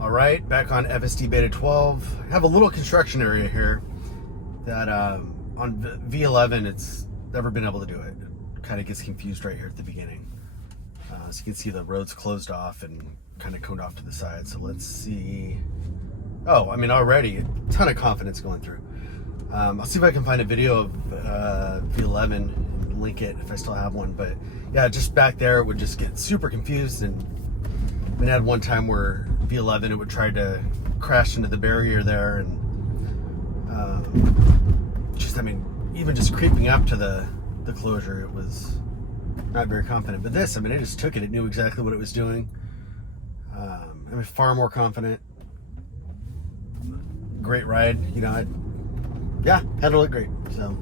All right, back on FSD Beta 12. I have a little construction area here that on V11 it's never been able to do it. It kind of gets confused right here at the beginning. So you can see the road's closed off and kind of coned off to the side. So let's see. Oh, I mean, already a ton of confidence going through. I'll see if I can find a video of V11 and link it if I still have one. But yeah, just back there it would just get super confused. And we had one time where V11 it would try to crash into the barrier there, and even just creeping up to the closure, it was not very confident. But this, I mean, it just took it. It knew exactly what it was doing. I'm far more confident. Great ride, handled it great. So.